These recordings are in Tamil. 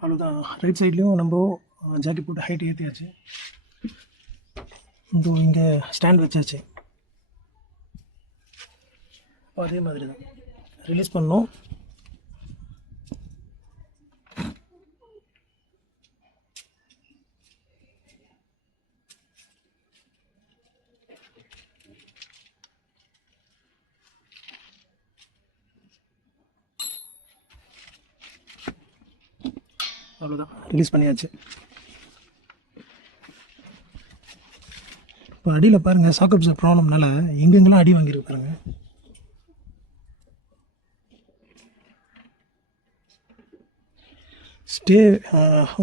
அவ்வளோதான். ரைட் சைட்லேயும் நம்ம ஜாக்கெட் போட்டு ஹைட் ஏற்றியாச்சு. இங்கே ஸ்டாண்ட் வச்சாச்சு. அதே மாதிரி தான் ரிலீஸ் பண்ணோம். அவ்வளோதான், ரிலீஸ் பண்ணியாச்சு. இப்போ அடியில் பாருங்கள், சாக்கப் சார் ப்ராப்ளம்னால எங்கெங்கெல்லாம் அடி வாங்கியிருக்கு பாருங்கள்.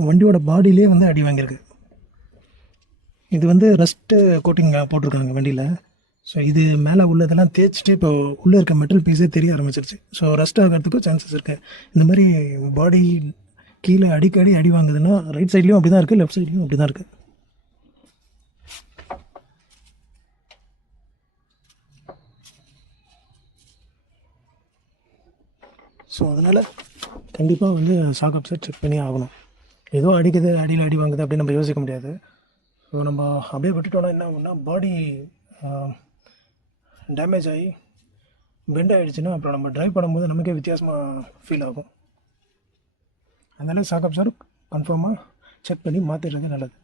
வண்டியோட பாடியிலே வந்து அடி வாங்கியிருக்கு. இது வந்து ரஸ்ட்டு கோட்டிங் போட்டிருக்காங்க வண்டியில். ஸோ இது மேலே உள்ளதெல்லாம் தேய்ச்சிட்டு இப்போ உள்ளே இருக்க மெட்டல் பீஸே தெரிய ஆரம்பிச்சிருச்சு. ஸோ ரஸ்ட் ஆகிறதுக்கும் சான்சஸ் இருக்குது. இந்த மாதிரி பாடி கீழே அடிக்கடி அடி வாங்குதுன்னா ரைட் சைட்லேயும் அப்படி தான் இருக்குது, லெஃப்ட் சைட்லேயும் அப்படி தான் இருக்குது. ஸோ அதனால் கண்டிப்பாக வந்து ஷாக் அப்செட் செக் பண்ணி ஆகணும். ஏதோ அடிக்குது, அடியில் அடி வாங்குது அப்படின்னு நம்ம யோசிக்க முடியாது. ஸோ நம்ம அப்படியே விட்டுட்டோன்னா என்ன ஆகும்னா, பாடி டேமேஜ் ஆகி பெண்ட் ஆகிடுச்சுன்னா அப்புறம் நம்ம ட்ரைவ் பண்ணும்போது நமக்கே வித்தியாசமாக ஃபீல் ஆகும். அதனால் ஷாக் அப்சர் கன்ஃபார்மாக செக் பண்ணி மாற்றிடுறது நல்லது.